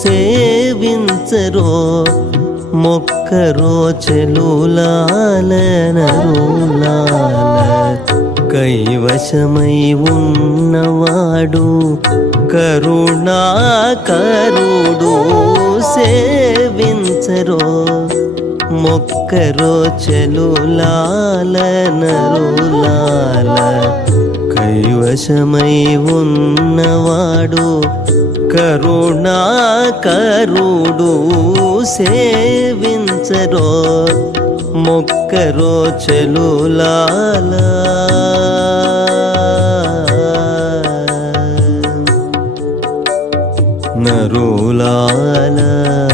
సేవించరో మొక్కరో చెలులాలనరులాల కైవశమై ఉన్నవాడు కరుణాకరుడు సేవించరో మొక్కరో చెలులాలనరులాల వశమై కైవశమై ఉన్నవాడు కరుణాకరుడు సేవించరో మొక్కరో చెలులాలా. నరులాలా.